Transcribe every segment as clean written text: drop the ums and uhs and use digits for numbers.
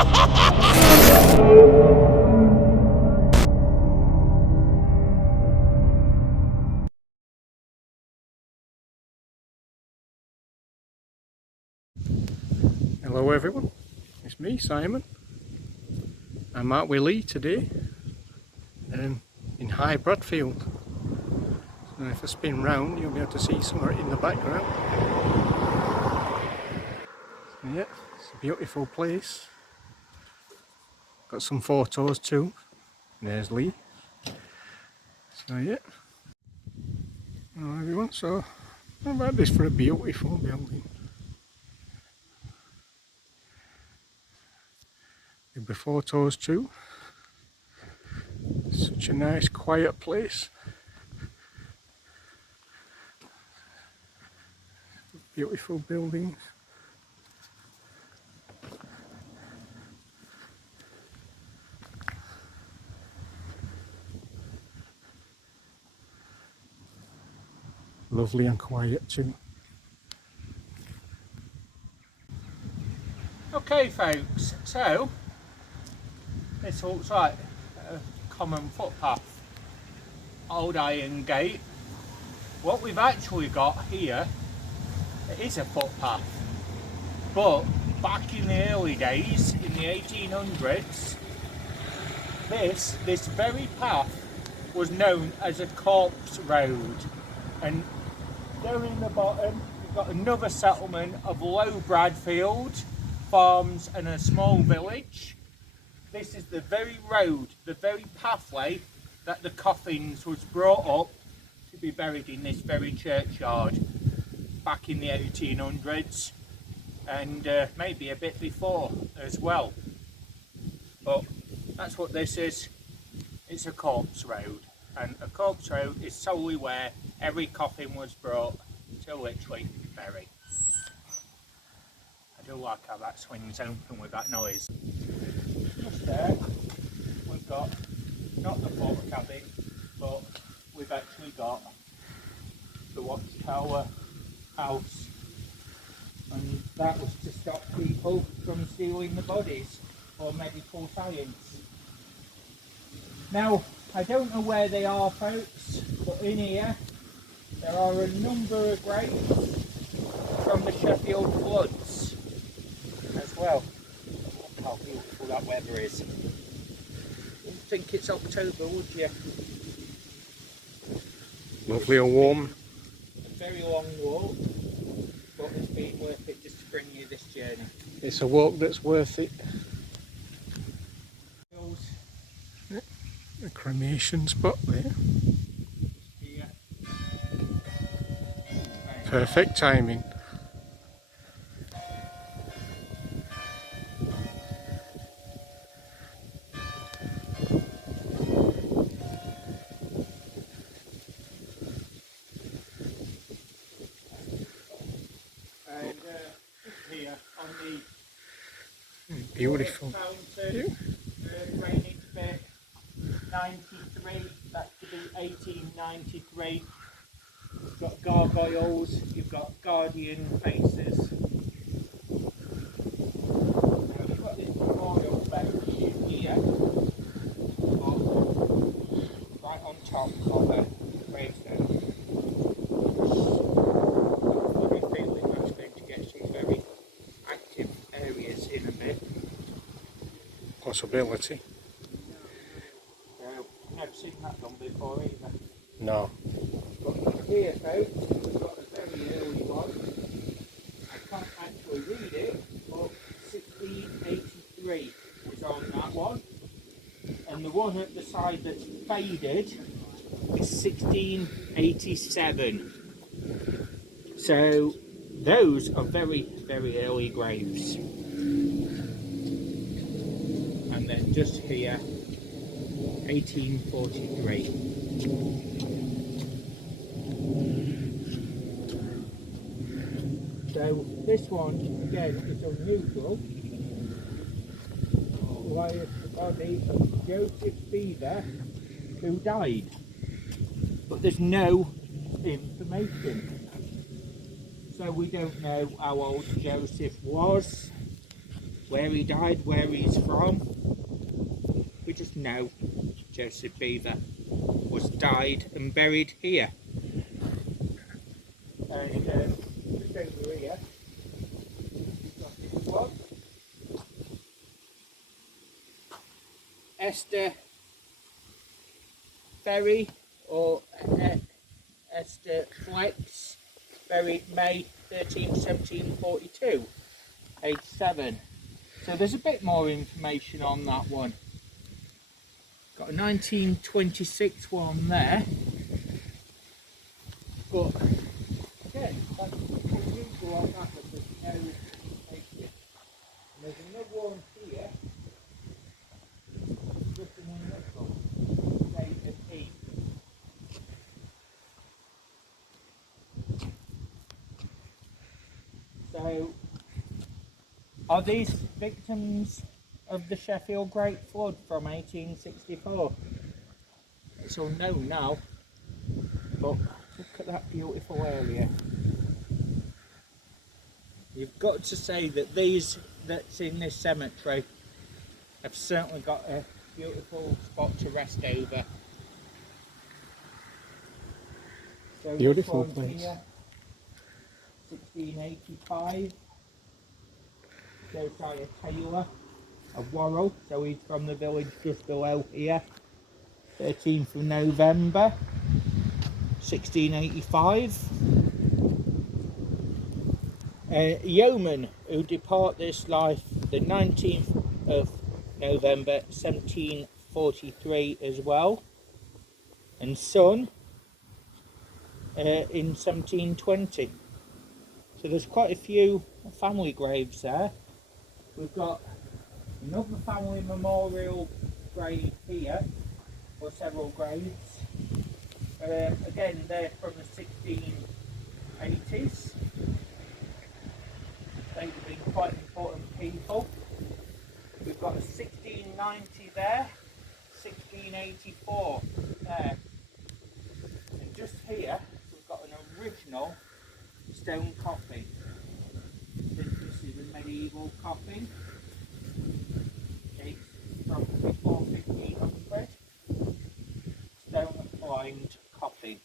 Hello everyone, it's me Simon. I'm out with Lee today in High Bradfield. So if I spin round you'll be able to see somewhere in the background. So yeah, it's a beautiful place. Got some photos too. There's Lee. So yeah. Hello everyone, so I've had this for a beautiful building. There'll be photos too. Such a nice quiet place. Beautiful buildings. Lovely and quiet too. Okay folks, so this looks like a common footpath, old iron gate. What we've actually got here, it is a footpath, but back in the early days, in the 1800s, this very path was known as a corpse road, and down in the bottom we've got another settlement of Low Bradfield, farms and a small village. This is the very road, the very pathway that the coffins was brought up to be buried in this very churchyard back in the 1800s, and maybe a bit before as well. But that's what this is. It's a corpse road, and a corpse road is solely where every coffin was brought to literally bury. I do like how that swings open with that noise. Just there, we've got not the photo cabin, but we've actually got the watchtower house, and that was to stop people from stealing the bodies for medical science. Now, I don't know where they are folks, but in here there are a number of graves from the Sheffield floods as well. Look how beautiful that weather is. Wouldn't think it's October, would you? Lovely and warm. A very long walk, but it's been worth it just to bring you this journey. It's a walk that's worth it. A cremation spot there. Here. Perfect timing. And here on the Beautiful. fountain, drainage bit, 93, that could be 1893. You've got gargoyles, you've got guardian faces. Now you've got this memorial bench here, right on top of a gravestone. I'm feeling that's going to get some very active areas in a bit. Possibility. Never seen that done before either. No. But here folks, we've got a very early one. I can't actually read it, but 1683 is on that one. And the one at the side that's faded is 1687. So those are very, very early graves. And then just here, 1843. So this one again is unusual. Lies the body of Joseph Beaver, who died, but there's no information. So we don't know how old Joseph was. where he died, where he's from. We just know Joseph Beaver was died and buried here. And just over here, we've got this one. Esther Ferry, or Esther Flex, buried May 13, 1742, age 7. So there's a bit more information on that one. Got a 1926 one there. But again, that's unusual on that, but there's no information. And there's another one here. Written in little, date of E. So, are these victims of the Sheffield Great Flood from 1864? It's unknown now, but look at that beautiful area. You've got to say that these that's in this cemetery have certainly got a beautiful spot to rest over. So Beautiful this one's place. here, 1685. Josiah Taylor of Worrell, so he's from the village just below here. 13th of November 1685. Yeoman who depart this life the 19th of November 1743 as well, and son in 1720. So there's quite a few family graves there. We've got another family memorial grave here, or several graves. Again, they're from the 1680s. They've been quite important people. We've got a 1690 there, 1684 there. And just here, we've got an original stone coffin. This is a medieval coffin. It's from before 1500. Stone lined coffin.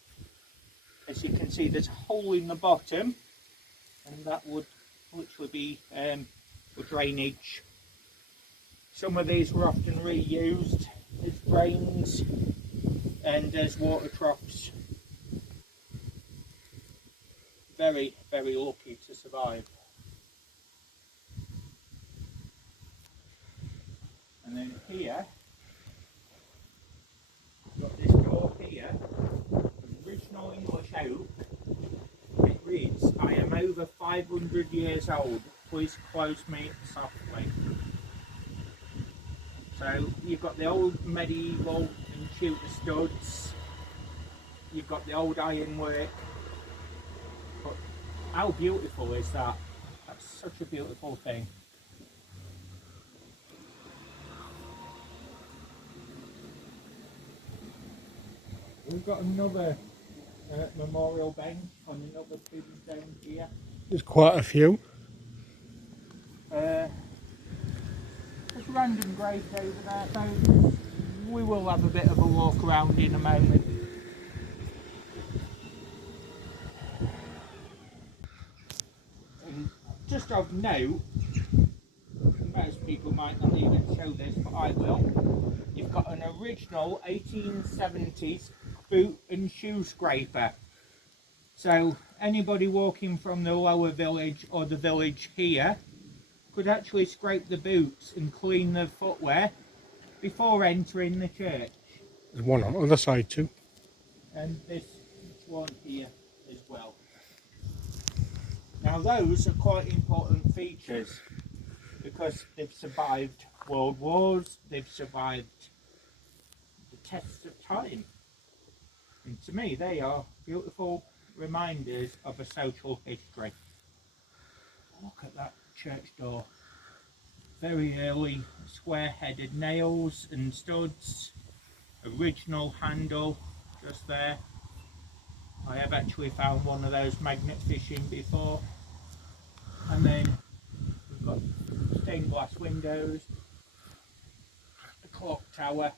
As you can see, there's a hole in the bottom, and that would literally be for drainage. Some of these were often reused as drains and as water troughs. Very, very lucky to survive. And then here, we've got this door here, original English oak. It reads, "I am over 500 years old, please close me softly." So you've got the old medieval and Tudor studs, you've got the old ironwork, but how beautiful is that? That's such a beautiful thing. We've got another memorial bench on another tombstone here. There's quite a few. There's random graves over there, so we will have a bit of a walk around in a moment. And just of note, most people might not even show this, but I will. You've got an original 1870s boot and shoe scraper. So anybody walking from the lower village or the village here could actually scrape the boots and clean the footwear before entering the church. There's one on the other side too. And this one here as well. Now those are quite important features because they've survived world wars, they've survived the tests of time. And to me they are beautiful reminders of a social history. Look at that church door. Very early square-headed nails and studs. Original handle just there. I have actually found one of those magnet fishing before. And then we've got stained glass windows, the clock tower,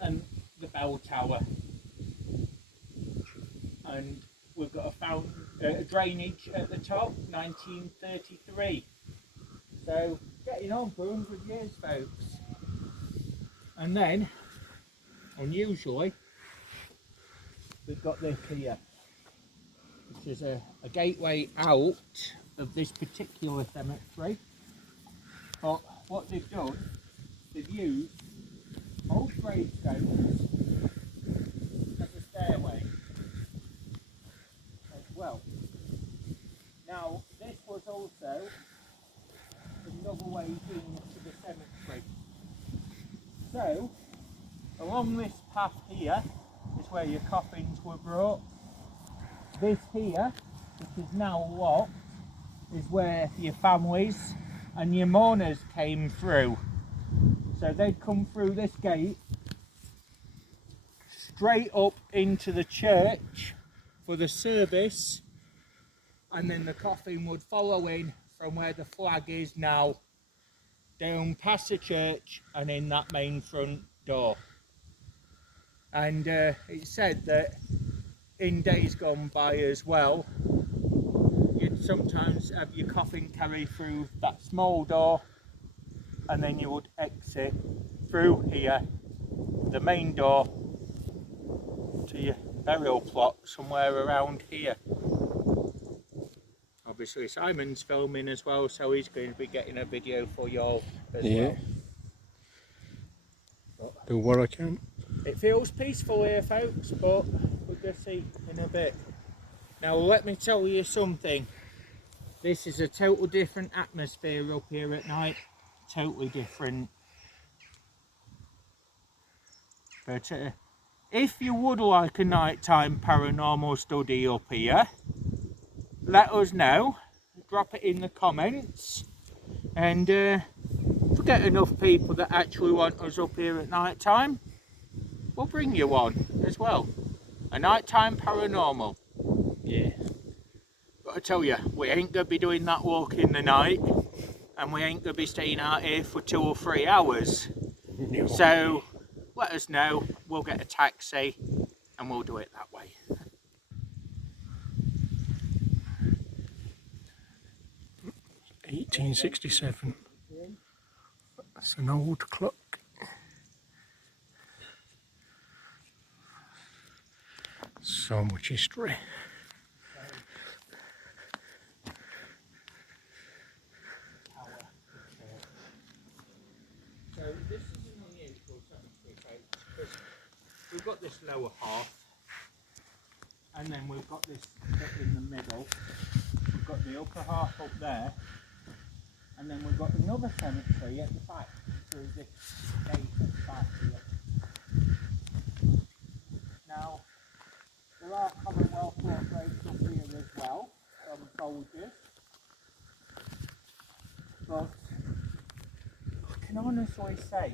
and the bell tower. And we've got a fountain, a drainage at the top, 1933. So getting on for 100 years, folks. And then, unusually, we've got this here, which is a gateway out of this particular cemetery. But what they've done, they've used old gravestones as a stairway as well. Now, this was also another way into the cemetery. So, along this path here is where your coffins were brought. This here, which is now locked, is where your families and your mourners came through. So they'd come through this gate, straight up into the church for the service, and then the coffin would follow in from where the flag is now, down past the church and in that main front door. And it said that in days gone by as well, you'd sometimes have your coffin carry through that small door, and then you would exit through here, the main door, to your burial plot somewhere around here. Obviously Simon's filming as well, so he's going to be getting a video for you all as well. But Do what I can. it feels peaceful here, folks, but we'll just see in a bit. Now let me tell you something. This is a total different atmosphere up here at night. Totally different. But if you would like a nighttime paranormal study up here, let us know. Drop it in the comments. And if we get enough people that actually want us up here at night time, we'll bring you one as well. A nighttime paranormal. Yeah. But I tell you, we ain't going to be doing that walk in the night, and we ain't going to be staying out here for 2 or 3 hours. No. So let us know, we'll get a taxi and we'll do it that way. $1867. That's an old clock. So much history. So this is an unusual cemetery, folks, because we've got this lower half, and then we've got this bit in the middle. We've got the upper half up there, and then we've got another cemetery at the back through this gate at the back here. Now, there are Commonwealth War graves up here as well, from soldiers, but I can honestly say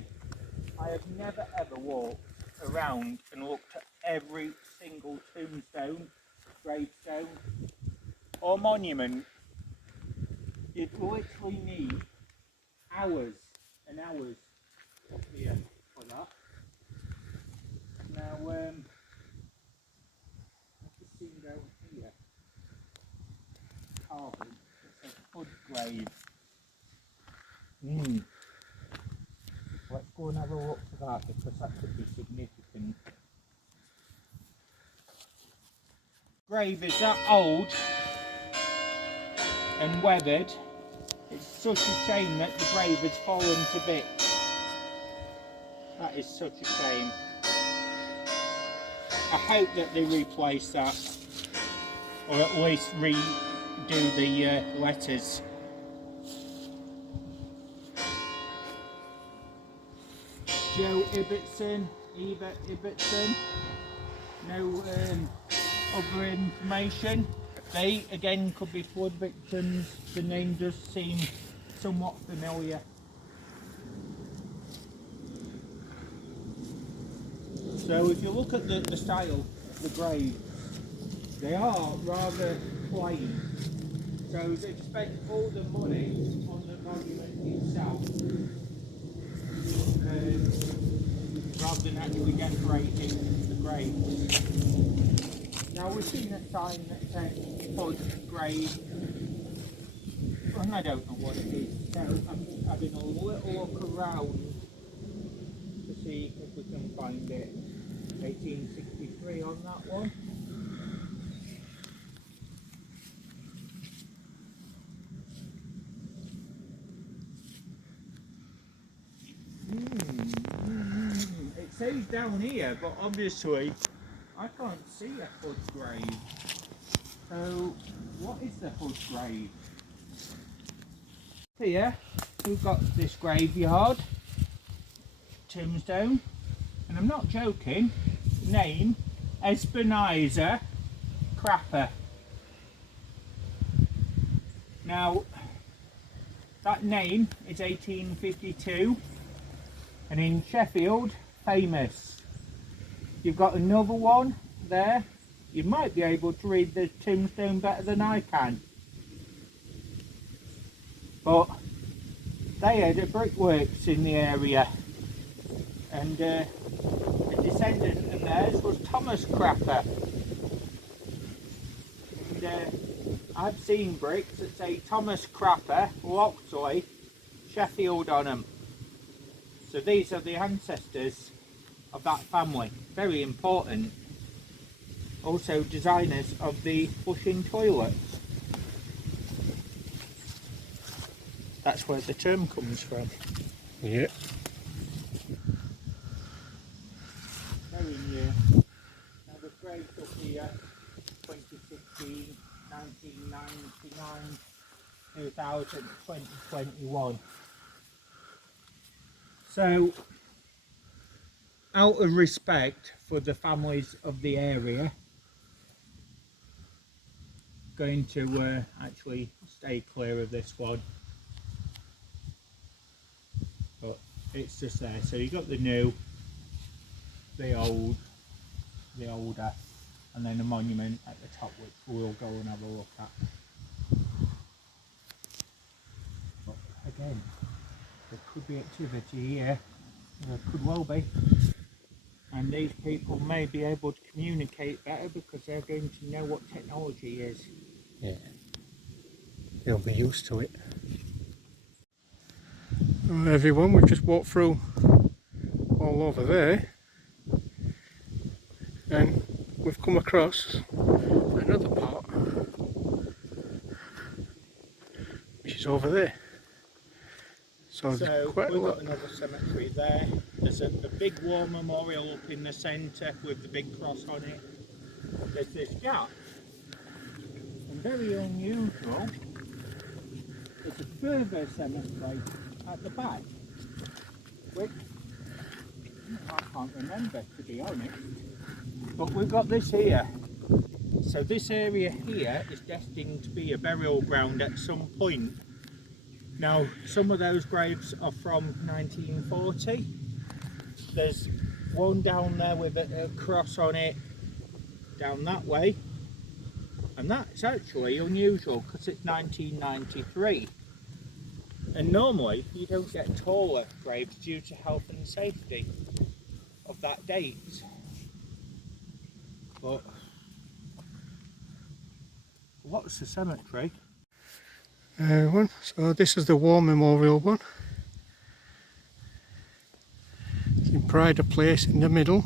I have never ever walked around and looked at every single tombstone, gravestone or monument. You'd literally need hours and hours up here for that. Now, I've just seen down here, carving, it says Hood grave. Let's go and have a look for that, because that could be significant. Grave is that old and weathered. It's such a shame that the grave has fallen to bits. That is such a shame. I hope that they replace that, or at least redo the letters. Joe Ibbotson, Eva Ibbotson, no other information. They again could be flood victims. The name does seem somewhat familiar. So if you look at the style of the graves, they are rather plain. So they spent all the money on the monument itself, rather than actually decorating the graves. Now we've seen a sign that says Hood Grave, and I don't know what it is, so I'm just having a little look around to see if we can find it. 1863 on that one. It says down here, but obviously I can't see a Hood grave. So what is the Hood grave? Here we've got this graveyard tombstone, and I'm not joking, name Ebenezer Crapper. Now that name is 1852, and in Sheffield, famous. You've got another one there. You might be able to read the tombstone better than I can. But they had a brickworks in the area, and a descendant of theirs was Thomas Crapper. And I've seen bricks that say Thomas Crapper, Locksley, Sheffield on them. So these are the ancestors of that family. Very important. Also designers of the flushing toilets. That's where the term comes from. Yeah. Very new. Now the graves up here, 2016, 1999, 2000, 2021. So, out of respect for the families of the area, going to actually stay clear of this one. But it's just there. So you got the new, the old, the older, and then a monument at the top, which we'll go and have a look at. But again, there could be activity here. There could well be. And these people may be able to communicate better because they're going to know what technology is. Yeah. They'll be used to it. Well, everyone, we've just walked through all over there, and we've come across another part, which is over there. So there's quite a we've lot. got another cemetery there. There's a big war memorial up in the centre with the big cross on it. There's this gap, and very unusual, there's a further cemetery at the back, which I can't remember, to be honest. But we've got this here. So this area here is destined to be a burial ground at some point. Now, some of those graves are from 1940. There's one down there with a cross on it, down that way. And that's actually unusual because it's 1993. And normally you don't get taller graves due to health and safety of that date. But what's the cemetery? One. So this is the War Memorial one. It's in Pride of Place in the middle.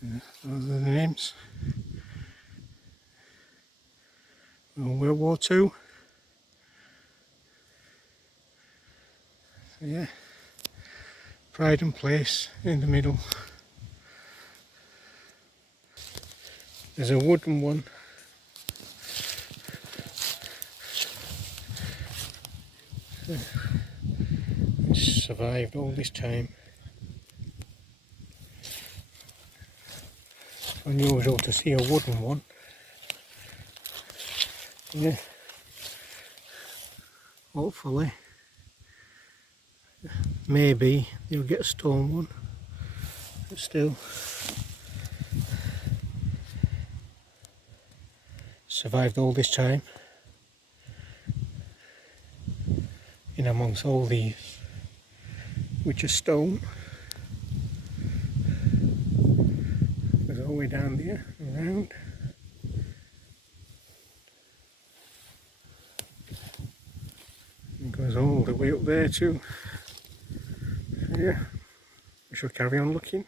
Those are the names. World War II. So yeah, Pride and Place in the middle. There's a wooden one. It's survived all this time. Unusual to see a wooden one. Yeah. Hopefully, maybe you'll get a stone one. But still, survived all this time in amongst all these, which are stone. Goes all the way down there, around. And goes all the way up there too. So yeah, we shall carry on looking.